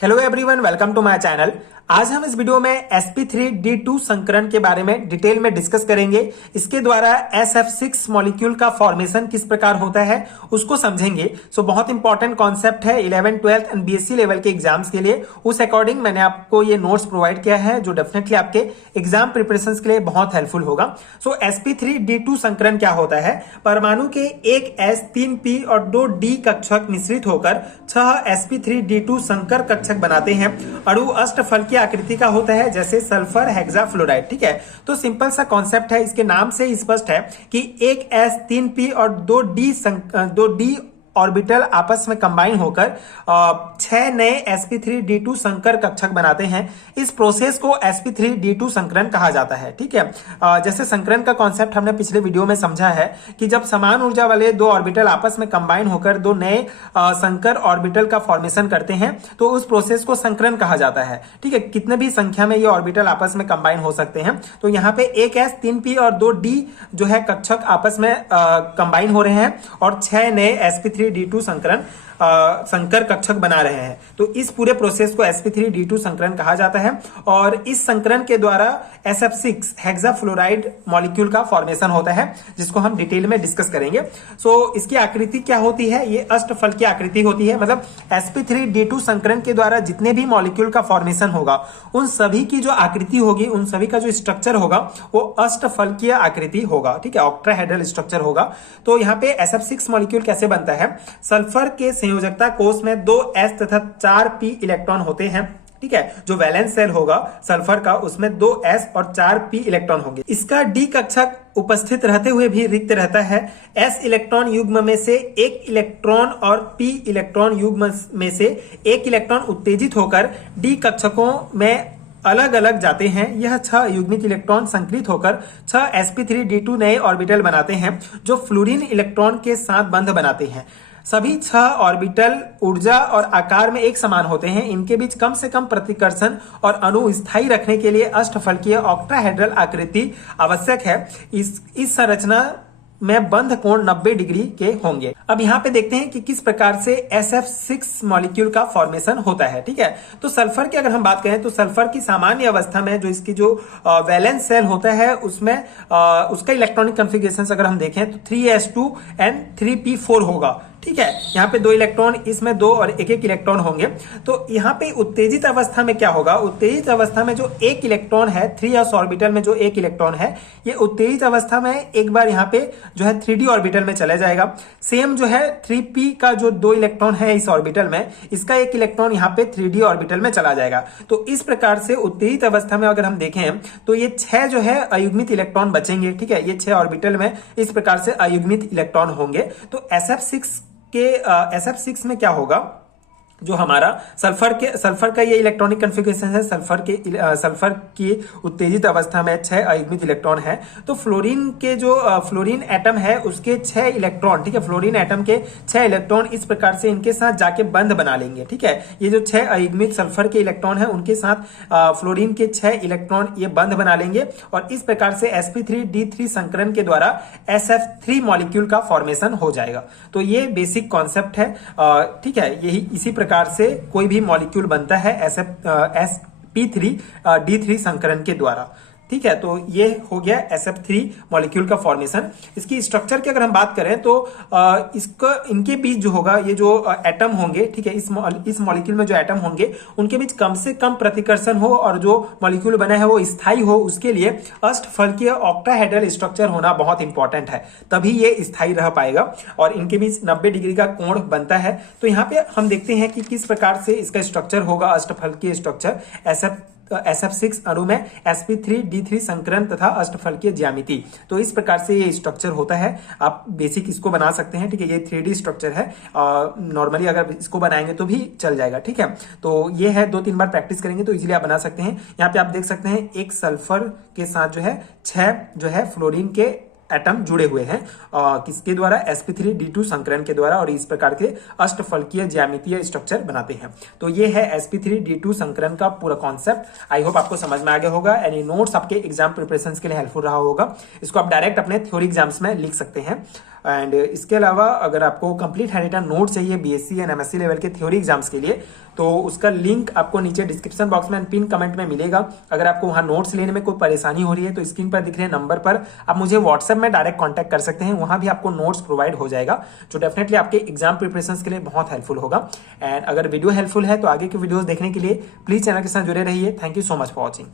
Hello everyone, welcome to my channel. आज हम इस वीडियो में sp3d2 संकरण के बारे में डिटेल में डिस्कस करेंगे। इसके द्वारा SF6 मॉलिक्यूल का फॉर्मेशन किस प्रकार होता है उसको समझेंगे। बहुत इंपॉर्टेंट कॉन्सेप्ट है 11th 12th and BSc level के एग्जाम्स के लिए। उस अकॉर्डिंग मैंने आपको ये नोट्स प्रोवाइड किया है जो डेफिनेटली आपके एग्जाम प्रिपरेशन के लिए बहुत हेल्पफुल होगा। sp3d2 संकरण क्या होता है? परमाणु के एक S 3 P और 2 D कक्षक मिश्रित होकर 6 sp3d2 संकर कक्षक बनाते हैं। अणु अष्टफल की आकृति का होता है, जैसे सल्फर हेक्साफ्लोराइड। ठीक है, तो सिंपल सा कॉन्सेप्ट है, इसके नाम से स्पष्ट है कि एक S 3 P और 2 D ऑर्बिटल आपस में कंबाइन होकर 6 नए sp3d2 संकर कक्षक बनाते हैं। इस प्रोसेस को sp3d2 संकरण कहा जाता है। ठीक है, जैसे संकरण का कॉन्सेप्ट हमने पिछले वीडियो में समझा है कि जब समान ऊर्जा वाले दो ऑर्बिटल आपस में कंबाइन होकर दो नए संकर ऑर्बिटल का फॉर्मेशन करते हैं तो उस प्रोसेस को संकरण कहा जाता है। ठीक है, कितने भी संख्या में ये ऑर्बिटल आपस में कंबाइन हो सकते हैं। तो यहाँ पे एक S 3 P और 2 D जो है कक्षक आपस में कंबाइन हो रहे हैं और 6 नए sp3d2 संकर कक्षक बना रहे हैं। तो इस पूरे प्रोसेस को sp3d2 संकरण कहा जाता है और इस संकरण के द्वारा SF6 हेक्साफ्लोराइड मॉलिक्यूल का फॉर्मेशन होता है, जिसको हम डिटेल में डिस्कस करेंगे। इसकी आकृति क्या होती है? ये अष्टफल की आकृति होती है। मतलब sp3d2 संकरण के द्वारा जितने भी मॉलिक्यूल का फॉर्मेशन होगा उन सभी की जो आकृति होगी, उन सभी का जो स्ट्रक्चर होगा वो अष्टफलकीय आकृति होगा। ठीक है, ऑक्टाहेड्रल स्ट्रक्चर होगा। तो यहाँ पे SF6 मॉलिक्यूल कैसे बनता है? सल्फर के संयोजकता कोष में 2 S तथा 4 P इलेक्ट्रॉन होते हैं। ठीक है, जो वैलेंस सेल होगा सल्फर का उसमें 2 S और 4 P इलेक्ट्रॉन होंगे। इसका D कक्षक उपस्थित रहते हुए भी रिक्त रहता है। S इलेक्ट्रॉन युग्म में से एक इलेक्ट्रॉन और P इलेक्ट्रॉन युग्म में से एक इलेक्ट्रॉन उत्तेजित होकर D कक्षकों में अलग अलग जाते हैं। यह 6 युग्मित इलेक्ट्रॉन संकलित होकर 6 sp3d2 नए ऑर्बिटल बनाते हैं जो फ्लोरीन इलेक्ट्रॉन के साथ बंध बनाते हैं। सभी 6 ऑर्बिटल ऊर्जा और आकार में एक समान होते हैं। इनके बीच कम से कम प्रतिकर्षण और अणु स्थायी रखने के लिए अष्टफलकीय ऑक्टाहेड्रल आकृति आवश्यक है। इस संरचना में बंध कोण 90 डिग्री के होंगे। अब यहाँ पे देखते हैं कि किस प्रकार से SF6 मॉलिक्यूल का फॉर्मेशन होता है। ठीक है, तो सल्फर की अगर हम बात करें तो सल्फर की सामान्य अवस्था में जो इसकी जो वैलेंस सेल होता है उसमें उसका इलेक्ट्रॉनिक कॉन्फ़िगरेशन अगर हम देखें तो 3s2 एंड 3p4 होगा। ठीक है, यहाँ पे 2 इलेक्ट्रॉन, इसमें 2 और एक इलेक्ट्रॉन होंगे। तो यहाँ पे उत्तेजित अवस्था में क्या होगा? उत्तेजित अवस्था में जो एक इलेक्ट्रॉन है 3s ऑर्बिटल में जो एक इलेक्ट्रॉन है, ये उत्तेजित अवस्था में एक बार यहाँ पे जो है 3d ऑर्बिटल में चला जाएगा। सेम जो है 3p का जो 2 इलेक्ट्रॉन है इस ऑर्बिटल में, इसका एक इलेक्ट्रॉन यहाँ पे 3d ऑर्बिटल में चला जाएगा। तो इस प्रकार से उत्तेजित अवस्था में अगर हम देखें तो ये 6 जो है अयुग्मित इलेक्ट्रॉन बचेंगे। ठीक है, ये 6 ऑर्बिटल में इस प्रकार से अयुग्मित इलेक्ट्रॉन होंगे। तो SF6 में क्या होगा? जो हमारा सल्फर का ये इलेक्ट्रॉनिक कॉन्फ़िगरेशन है। सल्फर की उत्तेजित अवस्था में 6 अयुग्मित इलेक्ट्रॉन है। तो फ्लोरीन के जो फ्लोरीन एटम है उसके 6 इलेक्ट्रॉन, ठीक है, फ्लोरीन एटम के 6 इलेक्ट्रॉन इस प्रकार से इनके साथ जाके बंध बना लेंगे। ठीक है, ये जो 6 अयुग्मित सल्फर के इलेक्ट्रॉन है उनके साथ फ्लोरीन के 6 इलेक्ट्रॉन ये बंध बना लेंगे और इस प्रकार से sp3d3 संकरण के द्वारा SF3 मॉलिक्यूल का फॉर्मेशन हो जाएगा। तो ये बेसिक कॉन्सेप्ट है। ठीक है, यही इसी प्रकार से कोई भी मॉलिक्यूल बनता है sp3d3 संकरण के द्वारा। ठीक है, तो ये हो गया SF3 मॉलिक्यूल का फॉर्मेशन। इसकी स्ट्रक्चर की अगर हम बात करें तो इनके बीच जो होगा, ये जो एटम होंगे, ठीक है, इस मॉलिक्यूल में जो एटम होंगे उनके बीच कम से कम प्रतिकर्षण हो और जो मॉलिक्यूल बना है वो स्थायी हो, उसके लिए अष्टफलकीय ऑक्टाहेड्रल स्ट्रक्चर होना बहुत इंपॉर्टेंट है, तभी ये स्थायी रह पाएगा और इनके बीच 90 डिग्री का कोण बनता है। तो यहाँ पे हम देखते हैं कि किस प्रकार से इसका स्ट्रक्चर होगा, अष्टफलकीय स्ट्रक्चर SF6 अणु में sp3d3 संकरण तथा अष्टफलकीय ज्यामिति। तो इस प्रकार से ये स्ट्रक्चर होता है। आप बेसिक इसको बना सकते हैं। ठीक है, ये 3D स्ट्रक्चर है। नॉर्मली अगर इसको बनाएंगे तो भी चल जाएगा। ठीक है, तो ये है, 2-3 बार प्रैक्टिस करेंगे तो इजीली आप बना सकते हैं। यहाँ पे आप देख सकते हैं एक सल्फर के साथ जो है 6 जो है फ्लोरीन के एटम जुड़े हुए हैं किसके द्वारा, sp3d2 संकरण के द्वारा, और इस प्रकार के अष्टफलकीय ज्यामितीय स्ट्रक्चर बनाते हैं। तो ये है sp3d2 संकरण का पूरा कॉन्सेप्ट। आई होप आपको समझ में आ गया होगा। एनी नोट्स आपके एग्जाम प्रिपरेशन के लिए हेल्पफुल रहा होगा। इसको आप डायरेक्ट अपने थ्योरी एग्जाम्स में लिख सकते हैं। एंड इसके अलावा अगर आपको कंप्लीट हैंडरिटन नोट चाहिए बीएससी एंड एमएससी लेवल के थ्योरी एग्जाम्स के लिए, तो उसका लिंक आपको नीचे डिस्क्रिप्शन बॉक्स में पिन कमेंट में मिलेगा। अगर आपको वहां नोट्स लेने में कोई परेशानी हो रही है तो स्क्रीन पर दिख रहे नंबर पर आप मुझे व्हाट्सएप में डायरेक्ट कांटेक्ट कर सकते हैं, वहां भी आपको नोट्स प्रोवाइड हो जाएगा, जो डेफिनेटली आपके एग्जाम प्रिपरेशन के लिए बहुत हेल्पफुल होगा। एंड अगर वीडियो हेल्पफुल है तो आगे के वीडियोस देखने के लिए प्लीज चैनल के साथ जुड़े रहिए। Thank you so much for watching.